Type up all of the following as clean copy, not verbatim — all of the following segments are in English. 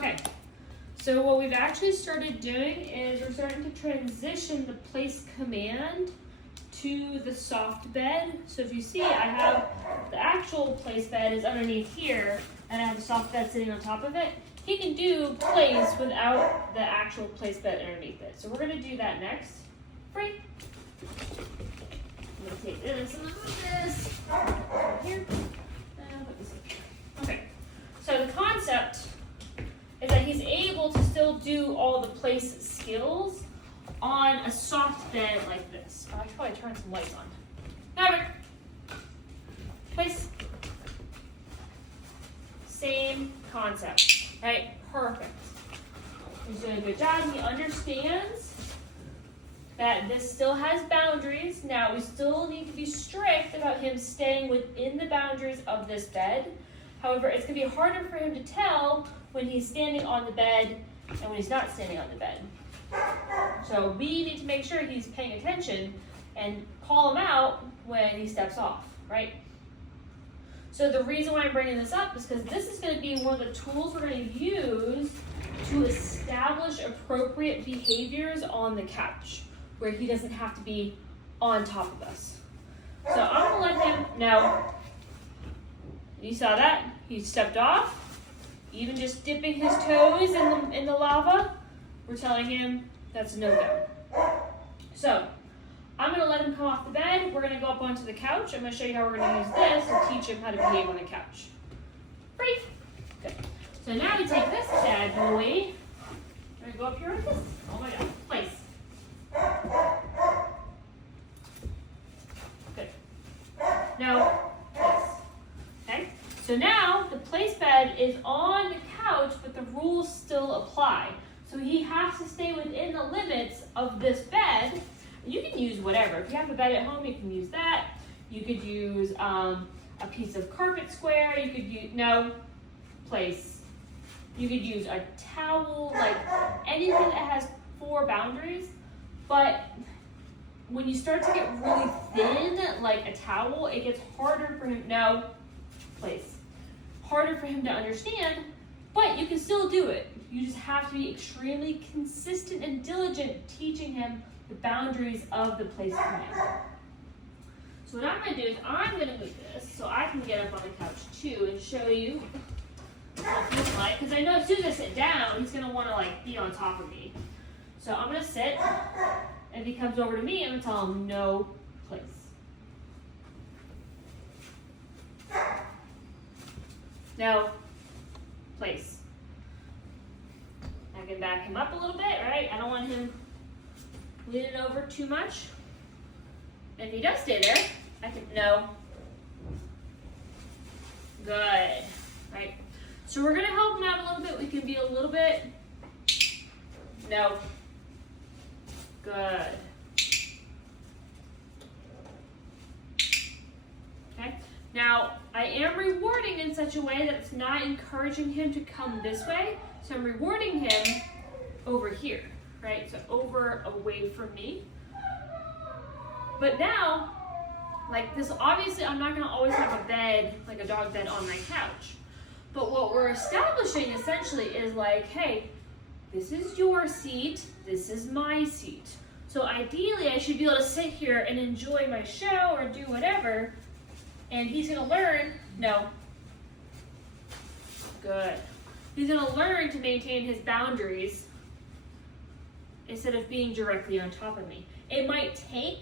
Okay, so what we've actually started doing is we're starting to transition the place command to the soft bed. So if you see, I have the actual place bed is underneath here, and I have the soft bed sitting on top of it. He can do place without the actual place bed underneath it. So we're gonna do that next. Free. I'm gonna take this and move this right here. And put this here. Okay. So the concept is that he's able to still do all the place skills on a soft bed like this. Oh, I should probably turn some lights on. Maverick. Place. Same concept, right? Perfect. He's doing a good job. He understands that this still has boundaries. Now, we still need to be strict about him staying within the boundaries of this bed. However, it's going to be harder for him to tell when he's standing on the bed and when he's not standing on the bed. So we need to make sure he's paying attention and call him out when he steps off, right? So the reason why I'm bringing this up is because this is going to be one of the tools we're going to use to establish appropriate behaviors on the couch, where he doesn't have to be on top of us. So I'm going to let him, now, you saw that? He stepped off, even just dipping his toes in the lava, we're telling him that's no go. So I'm going to let him come off the bed. We're going to go up onto the couch. I'm going to show you how we're going to use this to teach him how to behave on the couch. Free. Good. So now we take this bad boy. We're going to go up here with this. Oh my God. Place. Good. Now, place. Okay. So now the place bed is on the couch, but the rules still apply. So he has to stay within the limits of this bed. You can use whatever. If you have a bed at home, you can use that. You could use a piece of carpet square. You could use, no, place. You could use a towel, like anything that has 4 boundaries. But when you start to get really thin, like a towel, it gets harder for him, no, place. Harder for him to understand, but you can still do it. You just have to be extremely consistent and diligent teaching him the boundaries of the place command. So what I'm going to do is I'm going to move this so I can get up on the couch too and show you what it feels like. Because I know as soon as I sit down, he's going to want to like be on top of me. So I'm going to sit, and if he comes over to me, I'm going to tell him no place. No place. I can back him up a little bit, right? I don't want him leaning over too much. And if he does stay there, I can, no. Good, right? So we're gonna help him out a little bit. We can be a little bit, no. Good. Okay, now I am rewarding in such a way that it's not encouraging him to come this way. So I'm rewarding him over here, right? So over, away from me. But now, like this, obviously I'm not gonna always have a bed, like a dog bed on my couch. But what we're establishing essentially is like, hey, this is your seat, this is my seat. So ideally I should be able to sit here and enjoy my show or do whatever, and he's gonna learn, no, good. He's gonna learn to maintain his boundaries instead of being directly on top of me. It might take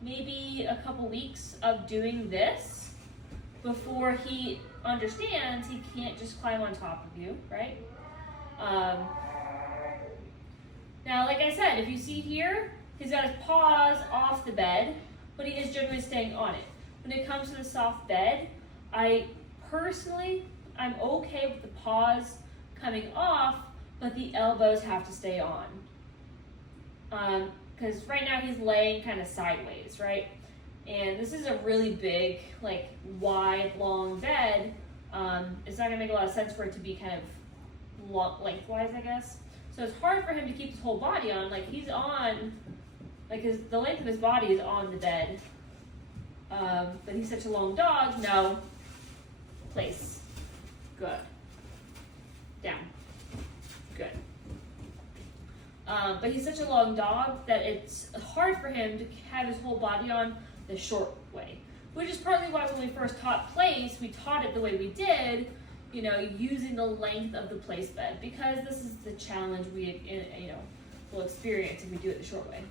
maybe a couple weeks of doing this before he understands he can't just climb on top of you, right? Now, like I said, if you see here, he's got his paws off the bed, but he is generally staying on it. When it comes to the soft bed, I'm okay with the paws coming off, but the elbows have to stay on. Because right now he's laying kind of sideways, right? And this is a really big, like wide, long bed. It's not gonna make a lot of sense for it to be kind of long, lengthwise, I guess. So it's hard for him to keep his whole body on. Like he's on, like the length of his body is on the bed. But he's such a long dog. No. Place. Good. Down. But he's such a long dog that it's hard for him to have his whole body on the short way, which is partly why when we first taught place, we taught it the way we did, using the length of the place bed, because this is the challenge we, will experience if we do it the short way.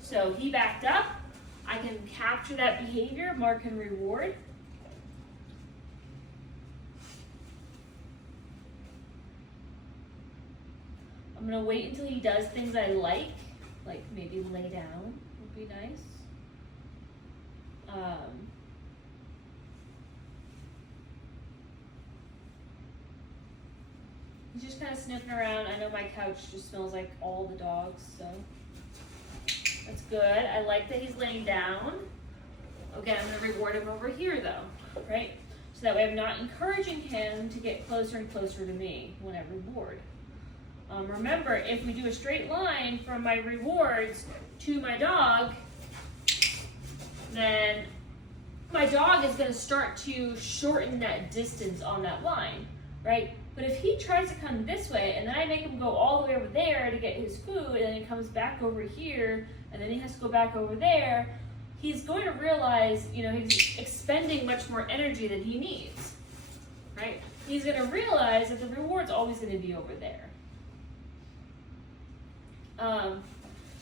So he backed up. I can capture that behavior, mark and reward. I'm gonna wait until he does things I like maybe lay down would be nice. He's just kind of sniffing around. I know my couch just smells like all the dogs, so that's good. I like that he's laying down. Again, I'm gonna reward him over here though, right? So that way I'm not encouraging him to get closer and closer to me when I reward. Remember, if we do a straight line from my rewards to my dog, then my dog is going to start to shorten that distance on that line, right? But if he tries to come this way, and then I make him go all the way over there to get his food, and then he comes back over here, and then he has to go back over there, he's going to realize, he's expending much more energy than he needs, right? He's going to realize that the reward's always going to be over there.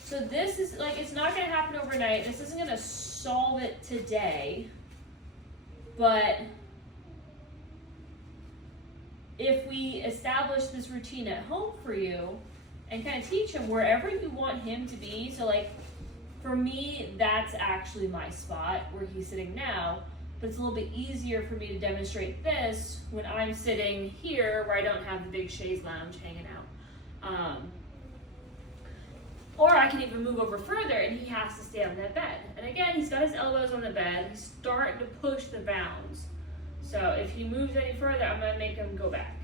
So this is it's not going to happen overnight. This isn't going to solve it today, but if we establish this routine at home for you and kind of teach him wherever you want him to be. So for me, that's actually my spot where he's sitting now, but it's a little bit easier for me to demonstrate this when I'm sitting here where I don't have the big chaise lounge hanging out. Or I can even move over further and he has to stay on that bed. And again, he's got his elbows on the bed. He's starting to push the bounds. So if he moves any further, I'm going to make him go back.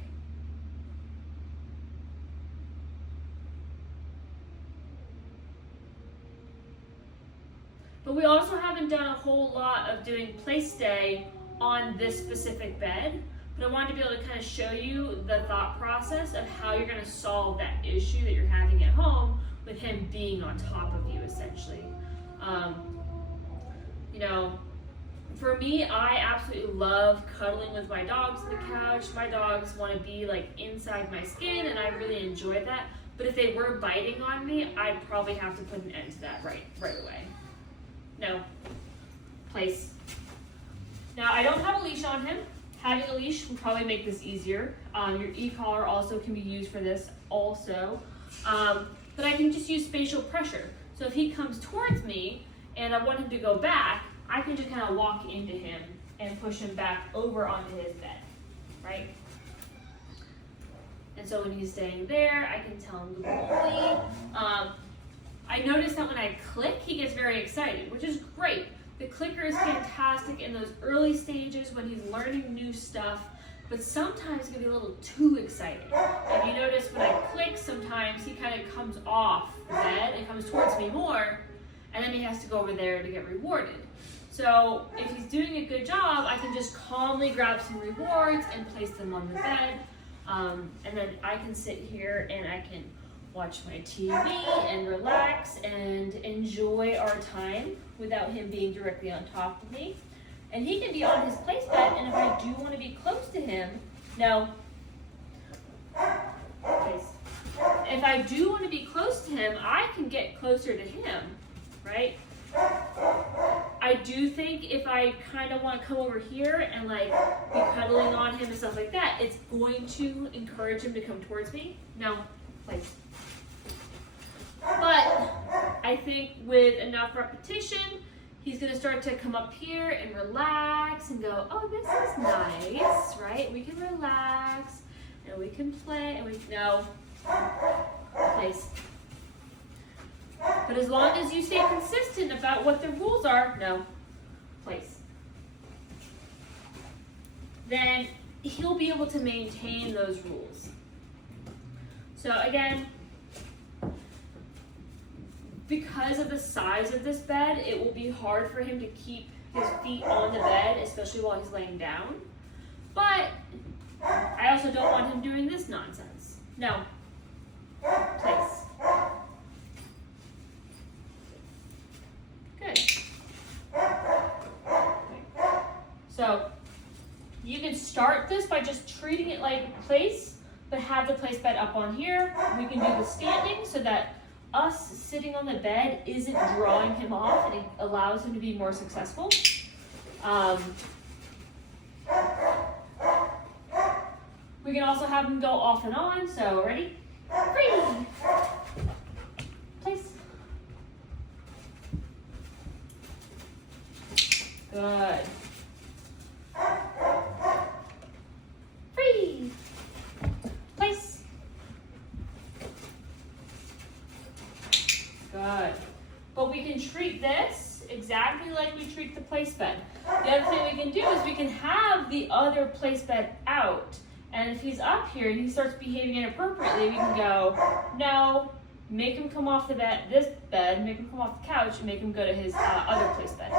But we also haven't done a whole lot of doing play stay on this specific bed. But I wanted to be able to kind of show you the thought process of how you're going to solve that issue that you're having at home with him being on top of you, essentially. For me, I absolutely love cuddling with my dogs on the couch. My dogs want to be inside my skin, and I really enjoy that. But if they were biting on me, I'd probably have to put an end to that right away. No. Place. Now, I don't have a leash on him. Having a leash will probably make this easier. Your e-collar also can be used for this also. But I can just use spatial pressure. So if he comes towards me and I want him to go back, I can just kind of walk into him and push him back over onto his bed, right? And so when he's staying there, I can tell him good morning. I notice that when I click, he gets very excited, which is great. The clicker is fantastic in those early stages when he's learning new stuff, but sometimes he can be a little too excited. If you notice when I click, sometimes he kind of comes off the bed and comes towards me more, and then he has to go over there to get rewarded. So if he's doing a good job, I can just calmly grab some rewards and place them on the bed, and then I can sit here and I can watch my TV and relax and enjoy our time without him being directly on top of me. And he can be on his place bed, and if I do want to be close to him, if I do want to be close to him, I can get closer to him, right? I do think if I kind of want to come over here and be cuddling on him and stuff like that, it's going to encourage him to come towards me. No, place. But I think with enough repetition, he's going to start to come up here and relax and go, oh, this is nice, right? We can relax and we can play and place. But as long as you stay consistent about what the rules are, place. Then he'll be able to maintain those rules. So again, because of the size of this bed, it will be hard for him to keep his feet on the bed, especially while he's laying down. But I also don't want him doing this nonsense. No. Place. You can start this by just treating it like place, but have the place bed up on here. We can do the standing so that us sitting on the bed isn't drawing him off and it allows him to be more successful. We can also have him go off and on, so ready? Free! Place. Good. Free. Place. Good. But we can treat this exactly like we treat the place bed. The other thing we can do is we can have the other place bed out. And if he's up here and he starts behaving inappropriately, we can go, no, make him come off the bed, this bed, make him come off the couch, and make him go to his other place bed.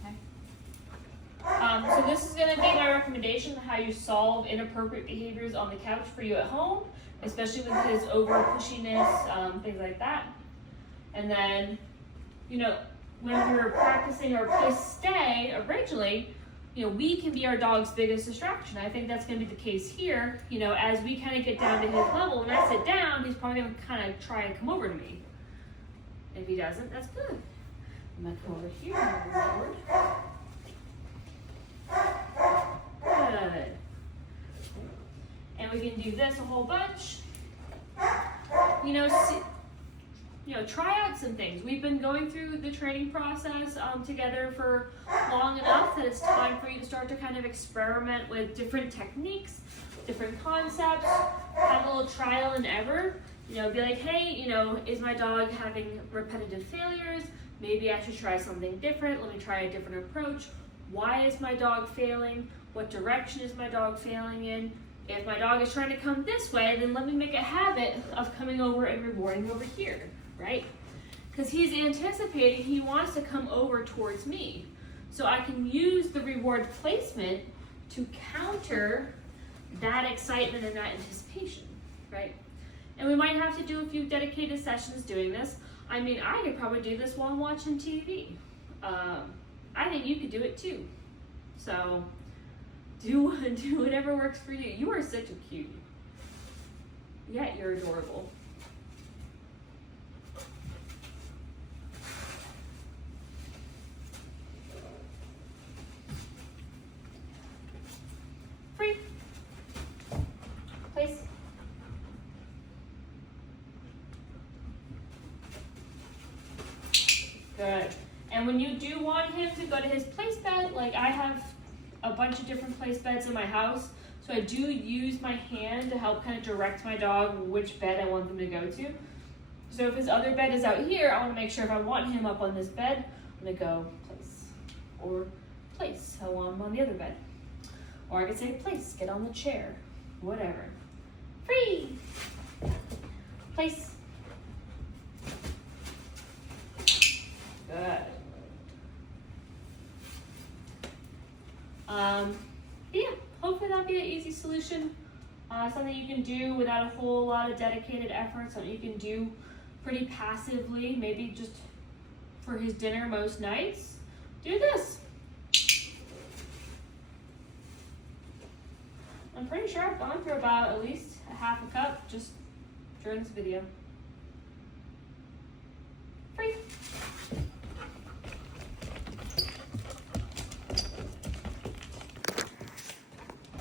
Okay. So this is going to be my recommendation on how you solve inappropriate behaviors on the couch for you at home, especially with his over pushiness, things like that. And then, you know, when we were practicing our place stay originally, you know, we can be our dog's biggest distraction. I think that's going to be the case here. You know, as we kind of get down to his level, when I sit down, he's probably going to kind of try and come over to me. If he doesn't, that's good. I'm going to come over here and forward. Good. And we can do this a whole bunch. You know, try out some things. We've been going through the training process together for long enough that it's time for you to start to kind of experiment with different techniques, different concepts, have a little trial and error. You know, be like, hey, you know, is my dog having repetitive failures? Maybe I should try something different. Let me try a different approach. Why is my dog failing? What direction is my dog failing in? If my dog is trying to come this way, then let me make a habit of coming over and rewarding over here. Right? Because he's anticipating he wants to come over towards me. So I can use the reward placement to counter that excitement and that anticipation, right? And we might have to do a few dedicated sessions doing this. I mean, I could probably do this while I'm watching TV. I think you could do it too. So do whatever works for you. You are such a cutie. Yet you're adorable. Free. Place. Good. And when you do want him to go to his place bed, like I have a bunch of different place beds in my house, so I do use my hand to help kind of direct my dog which bed I want them to go to. So if his other bed is out here, I want to make sure if I want him up on this bed, I'm going to go place or place. I want him on the other bed. Or I could say place, get on the chair, whatever. Free. Place. Good. Yeah, hopefully that'll be an easy solution. Something you can do without a whole lot of dedicated effort, something you can do pretty passively, maybe just for his dinner most nights. Do this. I'm pretty sure I've gone through about at least a half a cup just during this video.